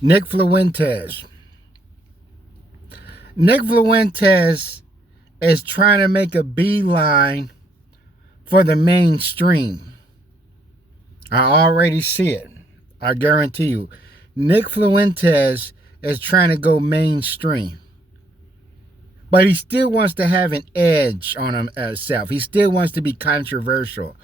Nick Fluentez. Nick Fluentez is trying to make a beeline for the mainstream. I already see it. I guarantee you. Nick Fluentez is trying to go mainstream. But he still wants to have an edge on himself. He still wants to be controversial.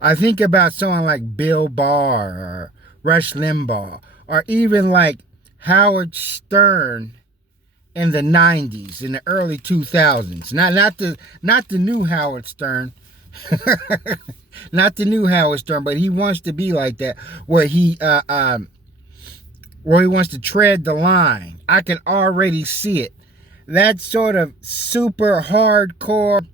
I think about someone like Bill Barr or Rush Limbaugh or even like Howard Stern in the 90s, in the early 2000s. Not the new Howard Stern. Not the new Howard Stern, but he wants to be like that, where he wants to tread the line. I can already see it. That sort of super hardcore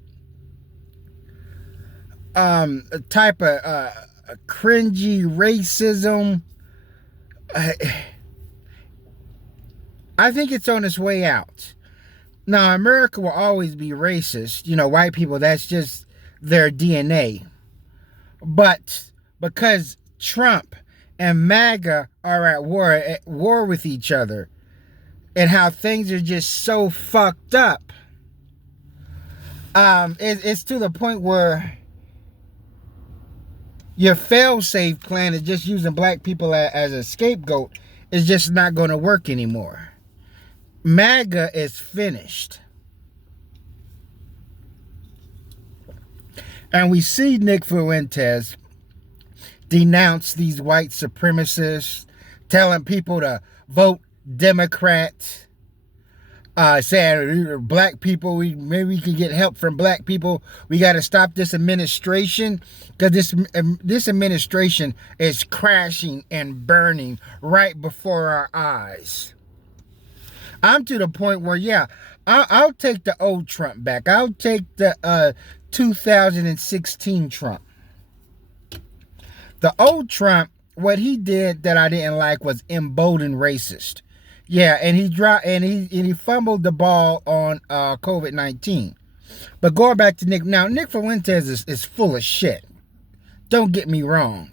type of cringy racism. I think it's on its way out. Now, America will always be racist. You know, white people, that's just their DNA. But because Trump and MAGA are at war with each other, and how things are just so fucked up, it's to the point where your fail-safe plan is just using black people as a scapegoat is just not going to work anymore. MAGA is finished. And we see Nick Fuentes denounce these white supremacists, telling people to vote Democrat, saying black people, maybe we can get help from black people. We got to stop this administration, because this administration is crashing and burning right before our eyes. I'm to the point where, yeah, I'll take the old Trump back. I'll take the 2016 Trump. The old Trump, what he did that I didn't like was embolden racist. Yeah, and he fumbled the ball on COVID-19. But going back to Nick Fuentes is full of shit. Don't get me wrong.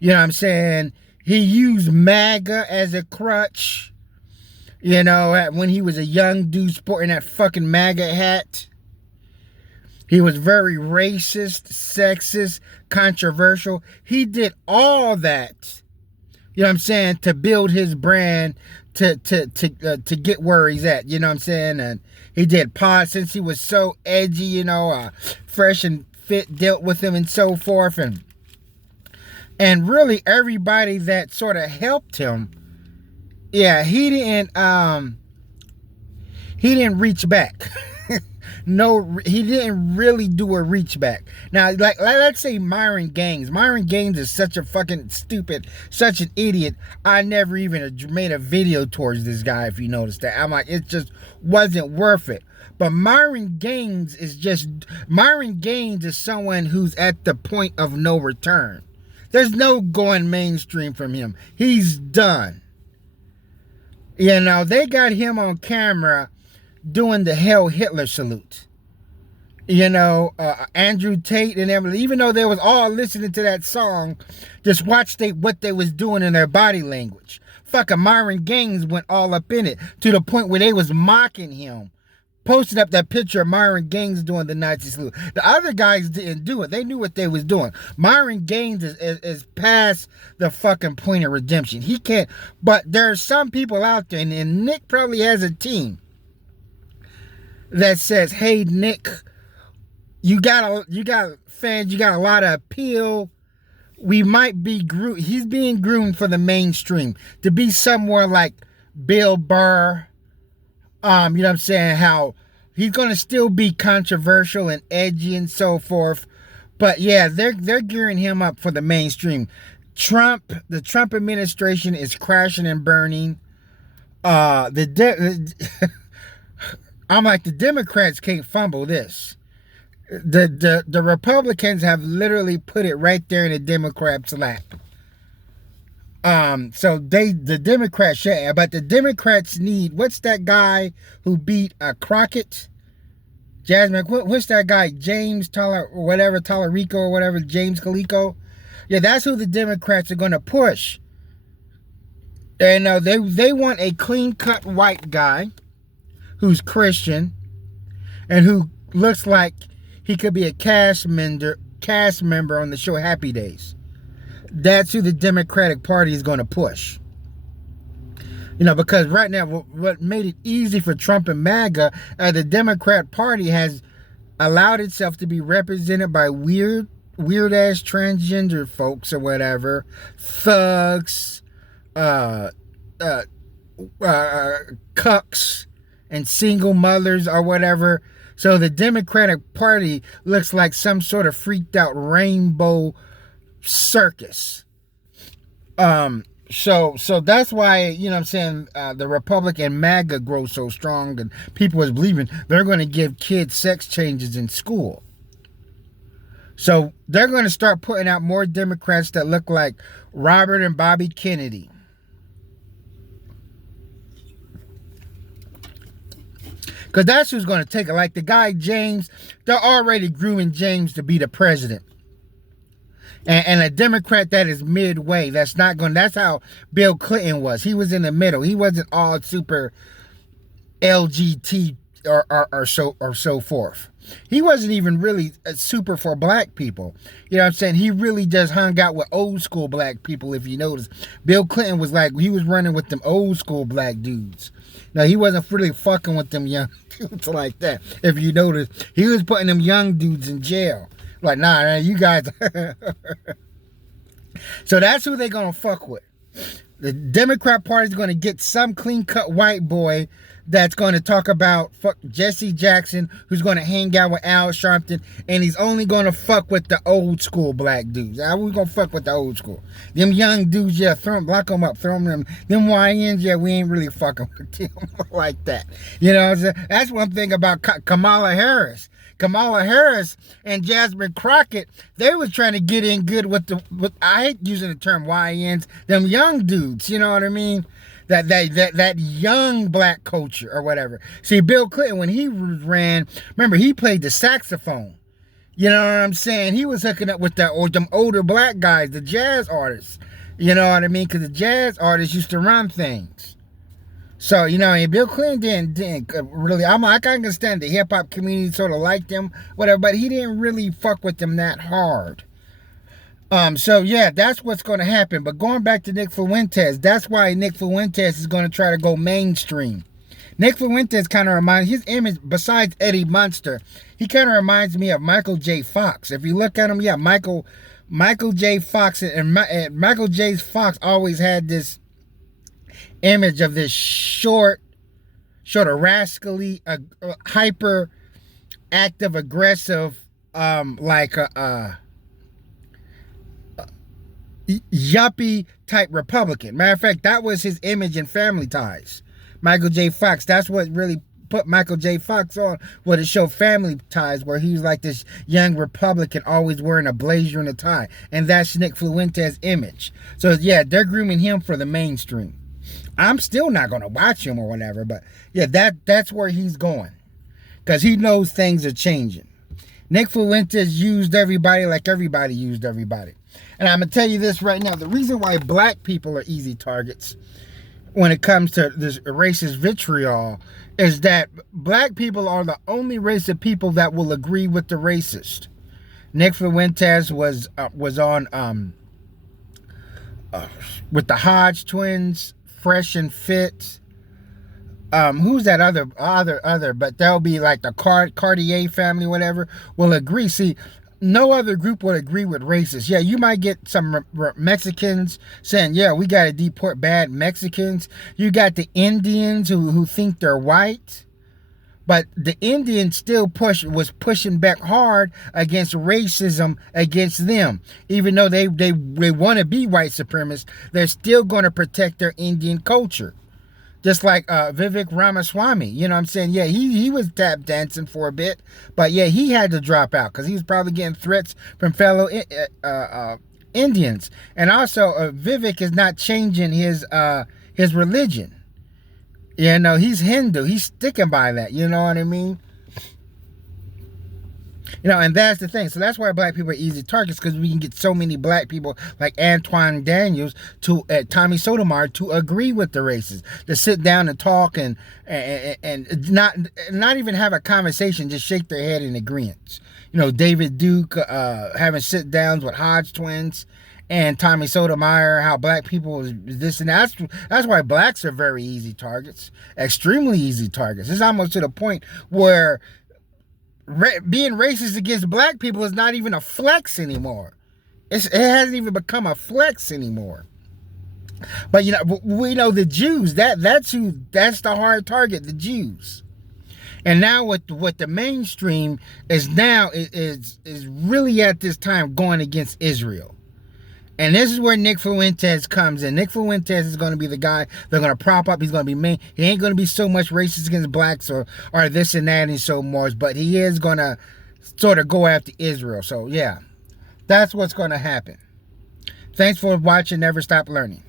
You know what I'm saying? He used MAGA as a crutch. You know, when he was a young dude sporting that fucking MAGA hat. He was very racist, sexist, controversial. He did all that, you know what I'm saying, to build his brand, to get where he's at, you know what I'm saying? And he did pod since he was so edgy, you know, Fresh and Fit dealt with him and so forth. And really everybody that sort of helped him, yeah, he didn't reach back. No, he didn't really do a reach back. Now, like let's say Myron Gaines. Myron Gaines is such a fucking stupid, such an idiot. I never even made a video towards this guy, if you noticed that. I'm like, it just wasn't worth it. But Myron Gaines is someone who's at the point of no return. There's no going mainstream from him. He's done. You know, they got him on camera doing the Hail Hitler salute. You know, Andrew Tate and everything, even though they was all listening to that song, just watch what they was doing in their body language. Fucking Myron Gaines went all up in it to the point where they was mocking him. Posted up that picture of Myron Gaines doing the Nazi salute. The other guys didn't do it. They knew what they was doing. Myron Gaines is past the fucking point of redemption. He can't, but there's some people out there, and Nick probably has a team that says, hey, Nick, you got fans, you got a lot of appeal. We might be he's being groomed for the mainstream to be somewhere like Bill Burr. You know what I'm saying? How he's going to still be controversial and edgy and so forth. But yeah, they're gearing him up for the mainstream. The Trump administration is crashing and burning. I'm like, the Democrats can't fumble this. The Republicans have literally put it right there in the Democrats' lap. So the Democrats share, but the Democrats need, what's that guy who beat Crockett? Jasmine, what's that guy? James Tallarico or whatever, James Calico? Yeah, that's who the Democrats are going to push. And they want a clean cut white guy who's Christian and who looks like he could be a cast member on the show Happy Days. That's who the Democratic Party is going to push. Because right now, what made it easy for Trump and MAGA, the Democrat Party has allowed itself to be represented by weird ass transgender folks or whatever, thugs, cucks, and single mothers or whatever. So the Democratic Party looks like some sort of freaked out rainbow circus. So that's why, the Republican MAGA grows so strong, and people is believing they're going to give kids sex changes in school. So they're going to start putting out more Democrats that look like Robert and Bobby Kennedy. Because that's who's going to take it. Like the guy James, they're already grooming James to be the president. And a Democrat that is midway, that's how Bill Clinton was. He was in the middle. He wasn't all super LGT or so forth. He wasn't even really super for black people. You know what I'm saying? He really just hung out with old school black people, if you notice. Bill Clinton was like, he was running with them old school black dudes. Now, he wasn't really fucking with them young dudes like that. If you notice, he was putting them young dudes in jail. Like, nah, you guys. So that's who they're going to fuck with. The Democrat Party is going to get some clean-cut white boy that's going to talk about fuck Jesse Jackson, who's going to hang out with Al Sharpton, and he's only going to fuck with the old school black dudes. How we going to fuck with the old school? Them young dudes, yeah, lock them up, throw them. Them YNs, yeah, we ain't really fucking with them like that. You know what I'm saying? That's one thing about Kamala Harris. Kamala Harris and Jasmine Crockett, they was trying to get in good with I hate using the term YNs, them young dudes, you know what I mean? That young black culture or whatever. See, Bill Clinton, when he ran, remember, he played the saxophone. You know what I'm saying? He was hooking up with them older black guys, the jazz artists. You know what I mean? Because the jazz artists used to run things. So, and Bill Clinton didn't really, I can understand the hip-hop community sort of liked him, whatever, but he didn't really fuck with them that hard. So, yeah, that's what's going to happen. But going back to Nick Fuentes, that's why Nick Fuentes is going to try to go mainstream. Nick Fuentes kind of reminds, his image, besides Eddie Munster, he kind of reminds me of Michael J. Fox. If you look at him, yeah, Michael J. Fox, and Michael J. Fox always had this image of this short of rascally, hyper active, aggressive, like a yuppie type Republican. Matter of fact, that was his image in Family Ties. Michael J. Fox. That's what really put Michael J. Fox on, was the show Family Ties, where he was like this young Republican always wearing a blazer and a tie. And that's Nick Fluentez' image. So yeah, they're grooming him for the mainstream. I'm still not going to watch him or whatever, but yeah, that's where he's going. Because he knows things are changing. Nick Fuentes used everybody like everybody used everybody. And I'm going to tell you this right now. The reason why black people are easy targets when it comes to this racist vitriol is that black people are the only race of people that will agree with the racist. Nick Fuentes was on with the Hodge twins, Fresh and Fit. Who's that other? But they'll be like the Cartier family, whatever, will agree. See, no other group would agree with racists. Yeah, you might get some Mexicans saying, yeah, we got to deport bad Mexicans. You got the Indians who think they're white. But the Indians still was pushing back hard against racism against them. Even though they want to be white supremacists, they're still going to protect their Indian culture. Just like Vivek Ramaswamy, you know what I'm saying? Yeah, he was tap dancing for a bit, but yeah, he had to drop out because he was probably getting threats from fellow Indians. And also, Vivek is not changing his religion. You know, he's Hindu. He's sticking by that. You know what I mean? And that's the thing. So that's why black people are easy targets, because we can get so many black people like Antoine Daniels to Tommy Sotomayor to agree with the racists, to sit down and talk and not even have a conversation, just shake their head in agreement. David Duke having sit downs with Hodge twins and Tommy Sotomayor, how black people is this and that. That's why blacks are very easy targets, extremely easy targets. It's almost to the point where being racist against black people is not even a flex anymore. It hasn't even become a flex anymore. But we know the Jews, that's the hard target, the Jews. And now what the mainstream is now is really at this time going against Israel. And this is where Nick Fuentes comes in. Nick Fuentes is going to be the guy they're going to prop up. He's going to be main. He ain't going to be so much racist against blacks or this and that and so more. But he is going to sort of go after Israel. So, yeah, that's what's going to happen. Thanks for watching. Never stop learning.